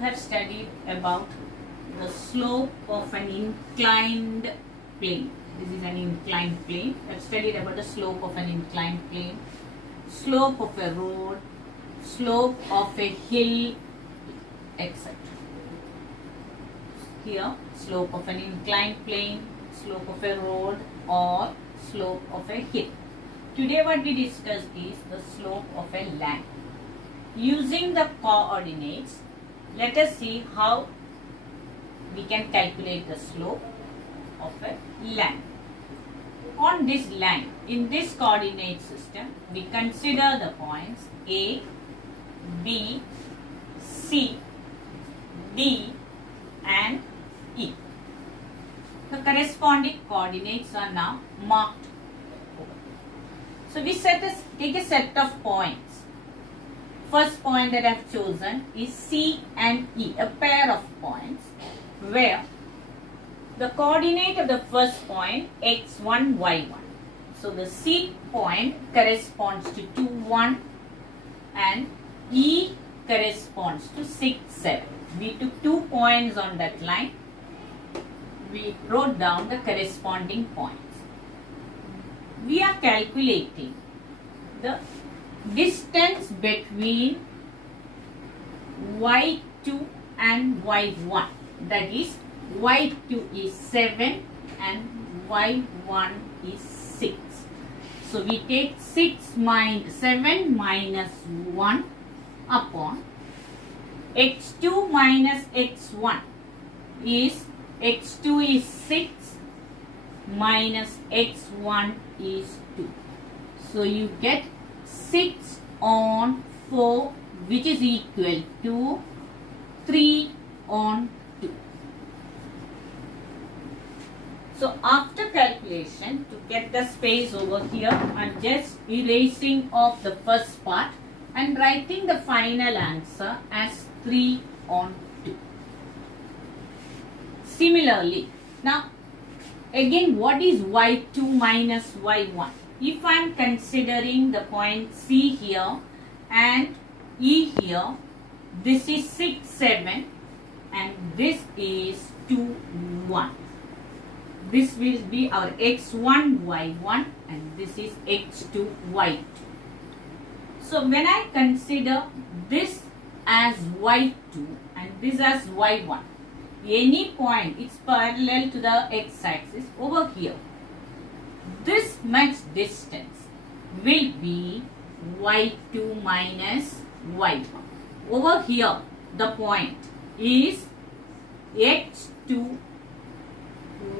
have studied about the slope of an inclined plane. This is an inclined plane. We have studied about the slope of an inclined plane, slope of a road, slope of a hill, etc. Here, slope of an inclined plane, slope of a road, or slope of a hill. Today what we discuss is the slope of a line. Using the coordinates, let us see how we can calculate the slope of a line. On this line, in this coordinate system, we consider the points A, B, C, D and E. The corresponding coordinates are now marked. So we take a set of points. First point that I have chosen is C and E, a pair of points where the coordinate of the first point x1, y1. So the C point corresponds to 2, 1 and E corresponds to 6, 7. We took 2 points on that line. We wrote down the corresponding points. We are calculating the distance between y2 and y1. That is, y2 is 7 and y1 is 6. So we take 7 minus 1 upon x2 minus x1 is x2 is 6 minus x1 is 2. So you get 6 on 4, which is equal to 3 on 2. So after calculation, to get the space over here, I am just erasing off the first part and writing the final answer as 3 on 2. Similarly, now again, what is y2 minus y1? If I am considering the point C here and E here, this is 6, 7 and this is 2, 1. This will be our x1, y1 and this is x2, y2. So when I consider this as y2 and this as y1, any point, it's parallel to the x-axis over here. This much distance will be y2 minus y1. Over here, the point is x2,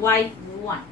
y1.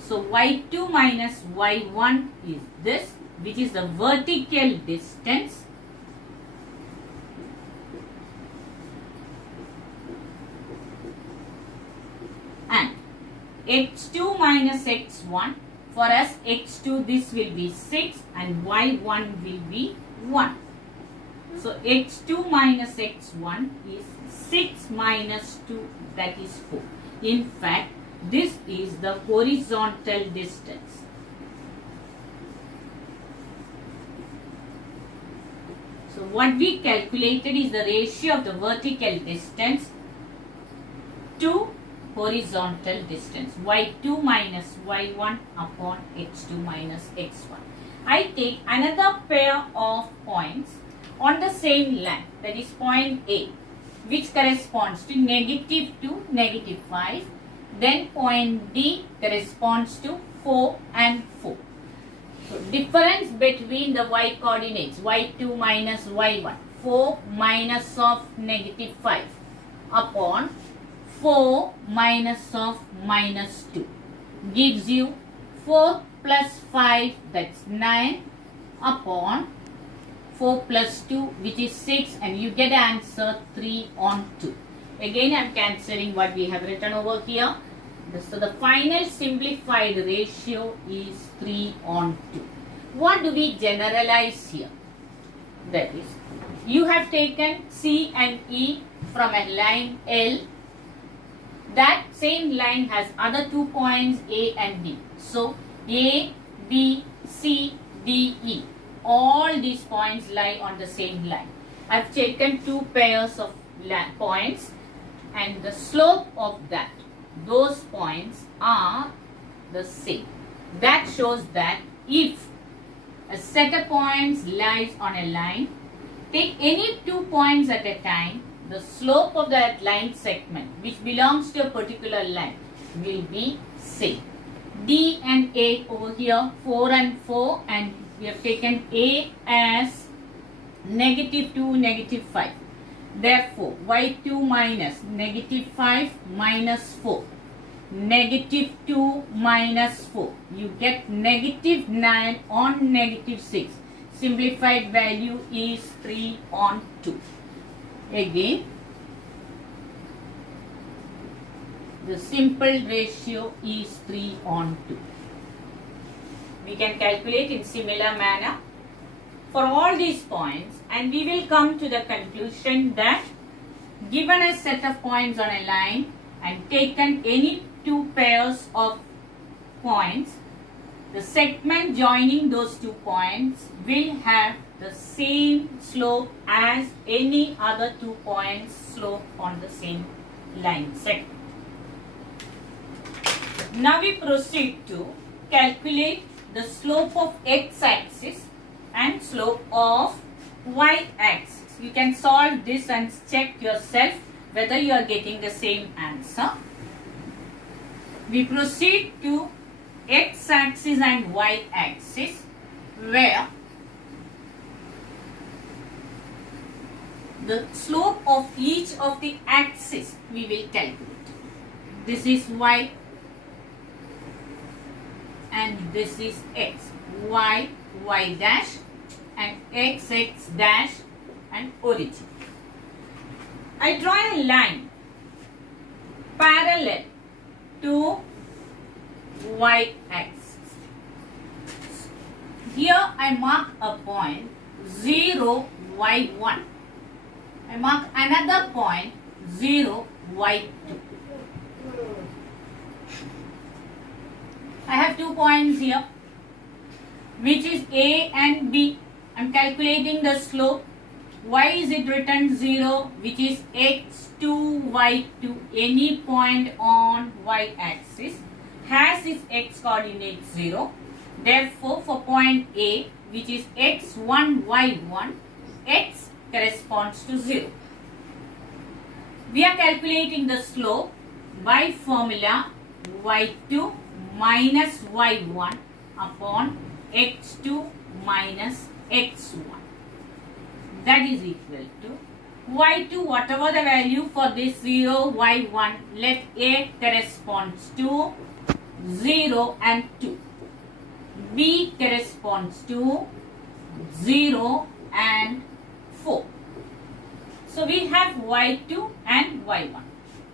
So y2 minus y1 is this, which is the vertical distance. And x2 minus x1, for us x2 this will be 6 and y1 will be 1. So x2 minus x1 is 6 minus 2, that is 4. In fact, this is the horizontal distance. So what we calculated is the ratio of the vertical distance to horizontal distance, y2 minus y1 upon x2 minus x1. I take another pair of points on the same line, that is point A, which corresponds to -2, -5. Then point D corresponds to 4 and 4. So difference between the y coordinates, y2 minus y1, 4 minus of -5 upon 4 minus of -2 gives you 4 plus 5, that's 9 upon 4 plus 2, which is 6, and you get answer 3 on 2. Again, I am cancelling what we have written over here. So the final simplified ratio is 3 on 2. What do we generalize here? That is, you have taken C and E from a line L. That same line has other 2 points A and D. So A, B, C, D, E. All these points lie on the same line. I have taken 2 pairs of points and the slope of those points are the same. That shows that if a set of points lies on a line, take any 2 points at a time, the slope of that line segment which belongs to a particular line will be same. D and A over here, 4 and 4, and we have taken A as -2, -5. Therefore, y2 minus -5 minus 4. -2 minus 4. You get -9 on -6. Simplified value is 3 on 2. Again, the simple ratio is 3 on 2. We can calculate in similar manner for all these points, and we will come to the conclusion that given a set of points on a line and taken any 2 pairs of points, the segment joining those 2 points will have the same slope as any other 2 points slope on the same line segment. Now we proceed to calculate the slope of x-axis and slope of y-axis. You can solve this and check yourself whether you are getting the same answer. We proceed to x-axis and y-axis, where the slope of each of the axis we will calculate. This is y and this is x. Y, y dash, and x, x dash, and origin. I draw a line parallel to y-axis. Here I mark a point 0, y1. I mark another point 0, y2. I have 2 points here, which is A and B. I am calculating the slope. Why is it written 0, which is x2, y2? Any point on y-axis has its x coordinate 0. Therefore, for point A, which is x1, y1, x corresponds to 0. We are calculating the slope by formula y2 minus y1 upon x2 minus x1. That is equal to y2, whatever the value for this 0, y1, let A corresponds to 0 and 2. B corresponds to 0 and 4. So we have y2 and y1.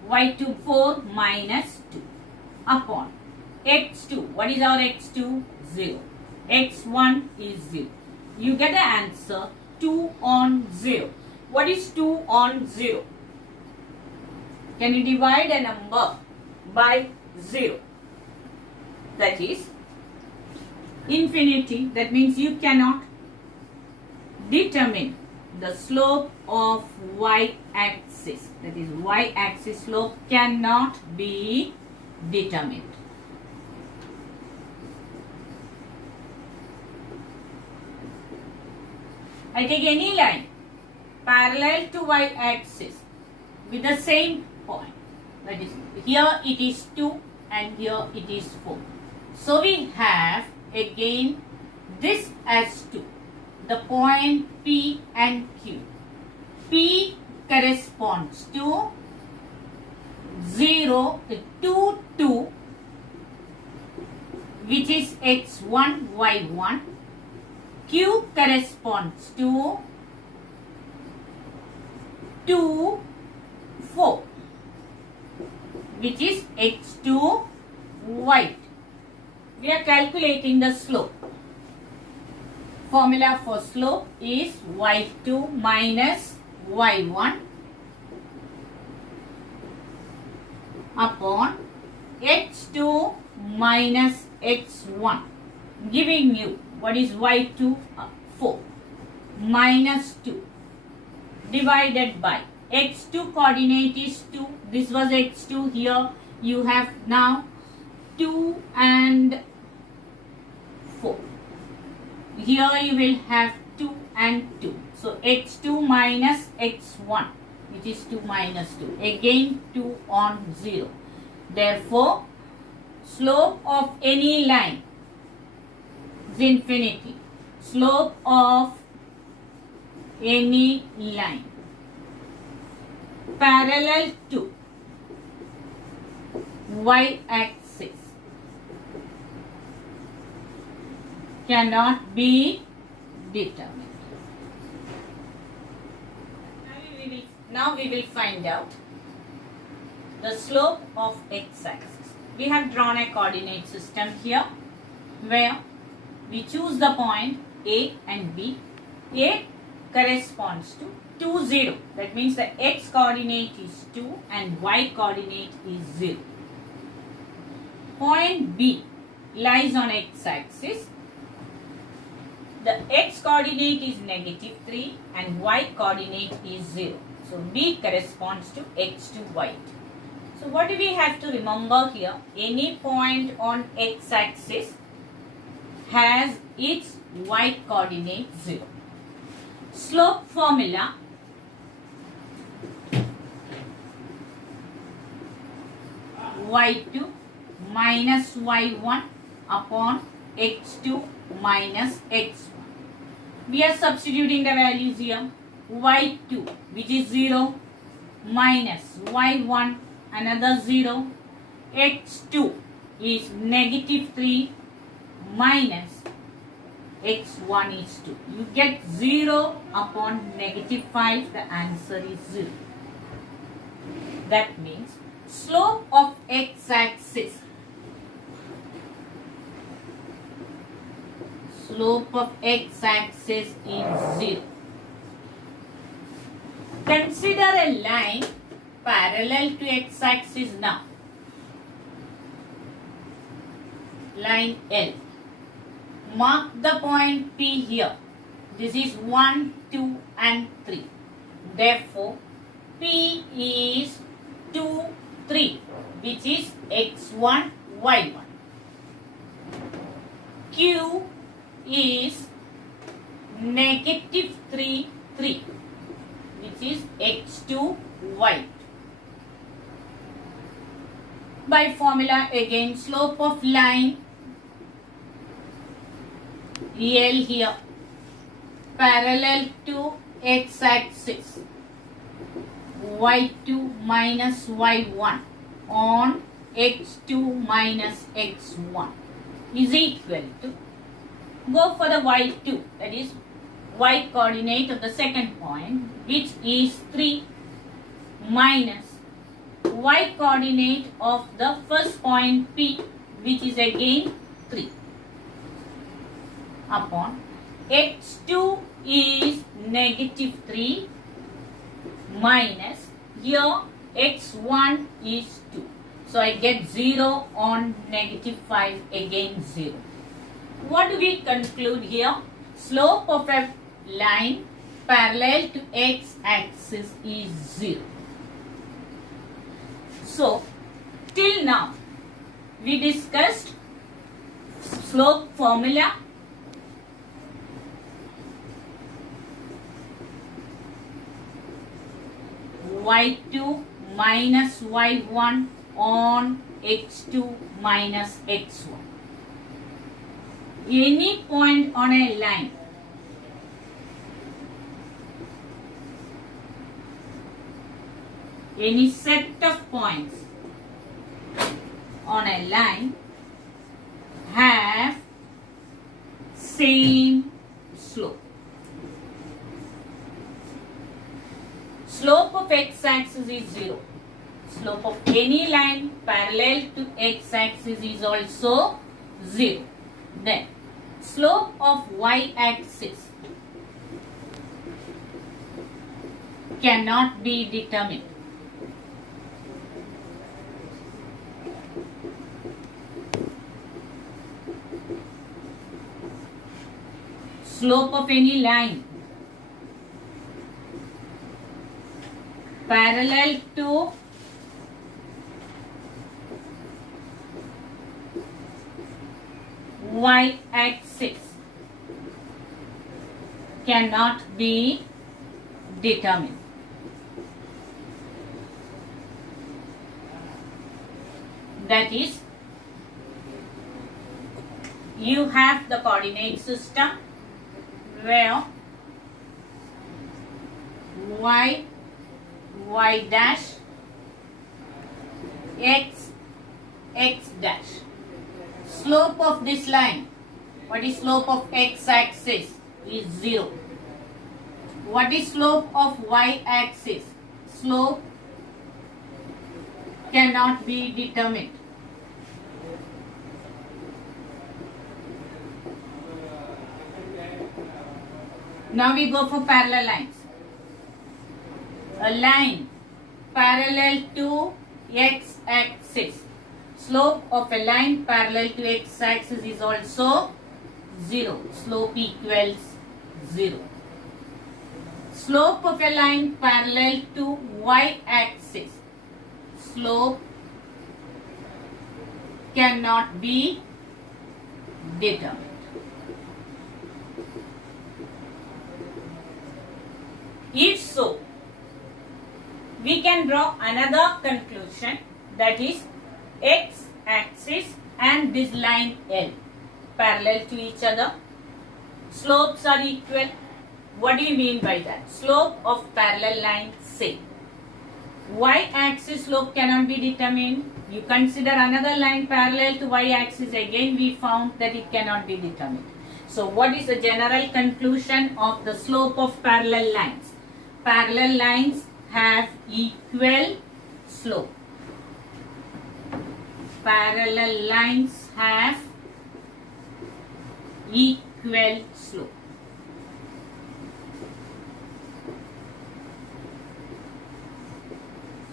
y2 4 minus 2 upon x2. What is our x2? 0. x1 is 0. You get the answer 2 on 0. What is 2 on 0? Can you divide a number by 0? That is infinity. That means you cannot determine the slope of y-axis. That is, y-axis slope cannot be determined. I take any line parallel to y-axis with the same point. That is, here it is 2 and here it is 4. So we have again this as 2. The point P and Q. P corresponds to 0, 2, 2, which is x1, y1. Q corresponds to 2, 4, which is x2, y2. We are calculating the slope. Formula for slope is y2 minus y1 upon x2 minus x1, giving you what is y2? 4 minus 2 divided by x2 coordinate is 2. This was x2. Here you have now 2 and 4. Here you will have 2 and 2. So x2 minus x1, which is 2 minus 2. Again 2 on 0. Therefore, slope of any line is infinity. Slope of any line parallel to y-axis cannot be determined. Now we will find out the slope of x-axis. We have drawn a coordinate system here where we choose the point A and B. A corresponds to 2, 0. That means the x coordinate is 2 and y coordinate is 0. Point B lies on x-axis. The x coordinate is negative 3 and y coordinate is 0. So B corresponds to x2, y2. So what do we have to remember here? Any point on x-axis has its y coordinate 0. Slope formula y2 minus y1 upon x2 minus x1. We are substituting the values here. y2, which is 0, minus y1, another 0. x2 is negative 3 minus x1 is 2. You get 0 upon negative 5. The answer is 0. That means slope of x-axis, slope of x-axis is 0. Consider a line parallel to x-axis now. Line L. Mark the point P here. This is 1, 2 and 3. Therefore, P is 2, 3, which is x1, y1. Q is negative 3, 3, which is x2, y2. By formula again, slope of line L here parallel to x-axis y2 minus y1 on x2 minus x1 is equal to, go for the y2, that is y coordinate of the second point, which is 3, minus y coordinate of the first point P, which is again 3, upon x2 is negative 3 minus here x1 is 2. So I get 0 on negative 5, again 0. What do we conclude here? Slope of a line parallel to x-axis is 0. So till now we discussed slope formula, y2 minus y1 on x2 minus x1. Any point on a line any set of points on a line have same slope. Slope of x-axis is 0. Slope of any line parallel to x-axis is also 0. Then slope of y-axis cannot be determined. Slope of any line parallel to y-axis cannot be determined. That is, you have the coordinate system where y, y dash, x, x dash. Slope of this line, what is slope of x axis, is 0. What is slope of y axis? Slope cannot be determined. Now we go for parallel lines. A line parallel to x axis. Slope of a line parallel to x axis is also 0. Slope equals 0. Slope of a line parallel to y axis. Slope cannot be determined. If so, we can draw another conclusion, that is x axis and this line L parallel to each other. Slopes are equal. What do you mean by that? Slope of parallel lines same. Y axis slope cannot be determined. You consider another line parallel to y axis, again we found that it cannot be determined. So what is the general conclusion of the slope of parallel lines? Parallel lines have equal slope. Parallel lines have equal slope.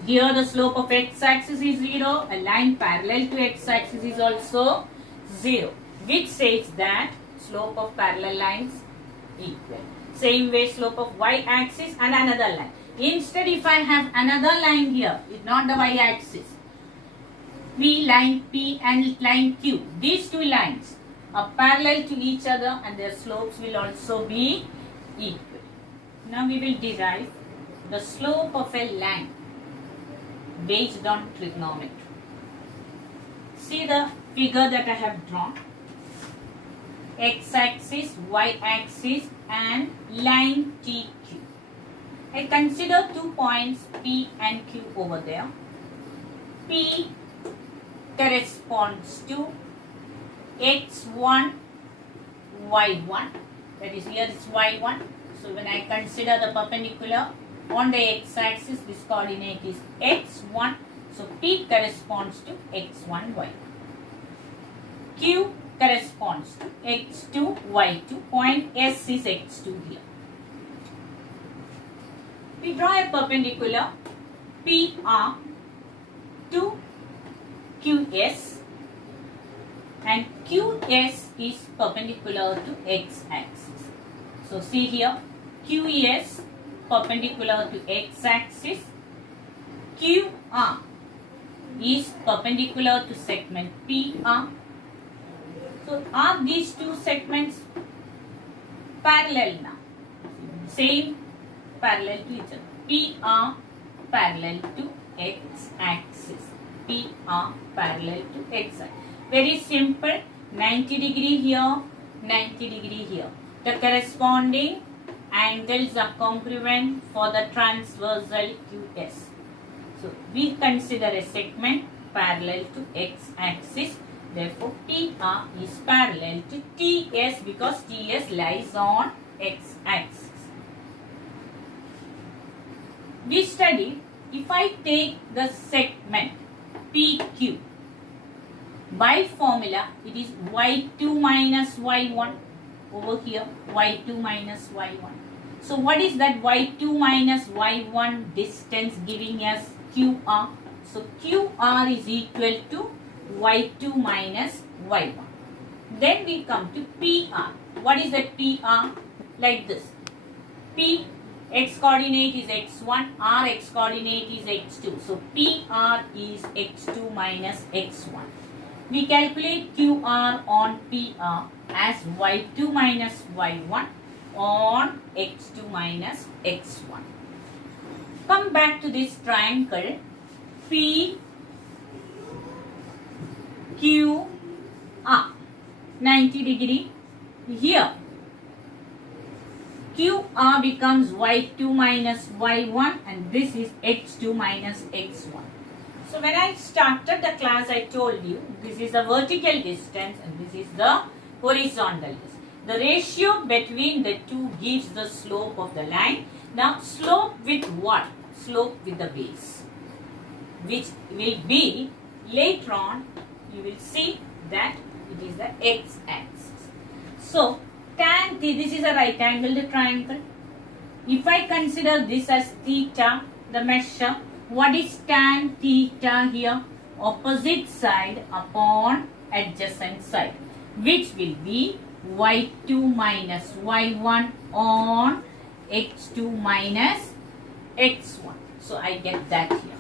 Here the slope of x-axis is 0. A line parallel to x-axis is also 0, which says that slope of parallel lines equal. Same way slope of y-axis and another line. Instead, if I have another line here, it's not the y-axis, P, line P and line Q. These two lines are parallel to each other and their slopes will also be equal. Now we will derive the slope of a line based on trigonometry. See the figure that I have drawn. X-axis, y-axis and line TQ. I consider 2 points P and Q over there. P corresponds to x1, y1. That is, here is y1. So when I consider the perpendicular on the x-axis, this coordinate is x1. So P corresponds to x1, y1. Q corresponds to x2, y2. Point S is x2 here. We draw a perpendicular PR to QS, and QS is perpendicular to x-axis. So see here, QS perpendicular to x-axis, QR is perpendicular to segment PR. So are these two segments parallel now? Same, parallel to each other. PR parallel to x-axis. PR parallel to x-axis. Very simple. 90 degree here, 90 degree here. The corresponding angles are congruent for the transversal QS. So we consider a segment parallel to x-axis. Therefore, PR is parallel to TS because TS lies on x-axis. We studied, if I take the segment PQ, by formula it is y2 minus y1. Over here, y2 minus y1. So what is that y2 minus y1 distance giving us QR? So QR is equal to y2 minus y1. Then we come to PR. What is that PR? Like this. P, X coordinate is x1, R X coordinate is x2. So PR is x2 minus x1. We calculate QR on PR as y2 minus y1 on x2 minus x1. Come back to this triangle PQR. 90 degree. Here QR becomes y2 minus y1 and this is x2 minus x1. So when I started the class, I told you this is the vertical distance and this is the horizontal distance. The ratio between the two gives the slope of the line. Now slope with what? Slope with the base, which will be later on you will see that it is the x-axis. So tan theta, this is a right angled triangle. If I consider this as theta, the measure, what is tan theta here? Opposite side upon adjacent side, which will be y2 minus y1 on x2 minus x1. So I get that here,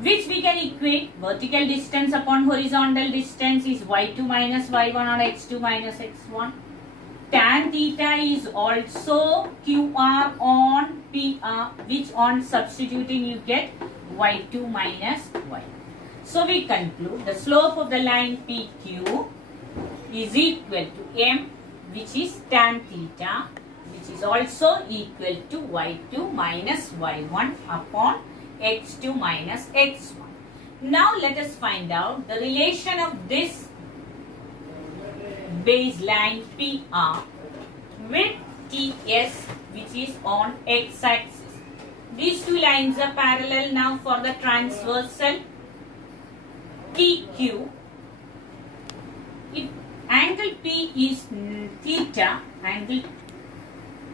which we can equate vertical distance upon horizontal distance is y2 minus y1 on x2 minus x1. Tan theta is also QR on PR, which on substituting you get y2 minus y. So we conclude the slope of the line PQ is equal to M, which is tan theta, which is also equal to y2 minus y1 upon x2 minus x1. Now let us find out the relation of this baseline PR with TS, which is on x-axis. These two lines are parallel. Now for the transversal PQ, if angle P is theta, angle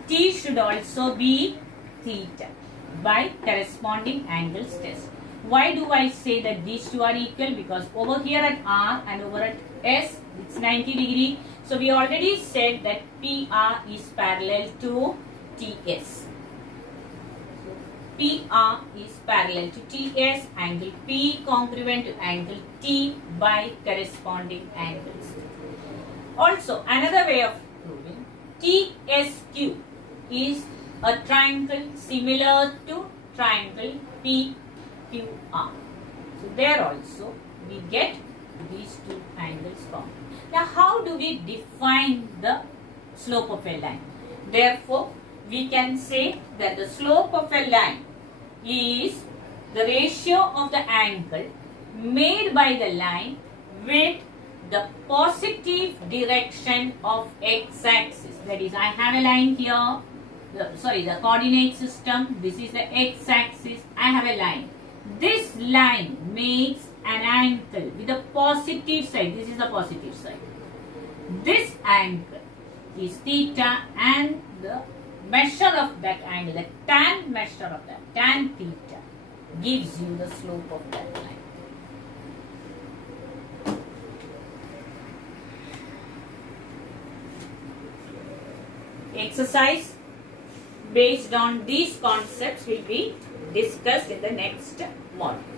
T should also be theta by corresponding angles test. Why do I say that these two are equal? Because over here at R and over at S, it's 90 degree. So we already said that PR is parallel to TS. PR is parallel to TS, angle P congruent to angle T by corresponding angles. Also, another way of proving, TSQ is a triangle similar to triangle PQR. So there also we get these two angles from. Now how do we define the slope of a line? Therefore, we can say that the slope of a line is the ratio of the angle made by the line with the positive direction of x-axis. That is, I have a line here, the coordinate system, this is the x-axis, I have a line. This line makes an angle with the positive side, this is the positive side. This angle is theta and the measure of that angle, the tan measure of that, tan theta, gives you the slope of that line. Exercise based on these concepts will be discussed in the next module.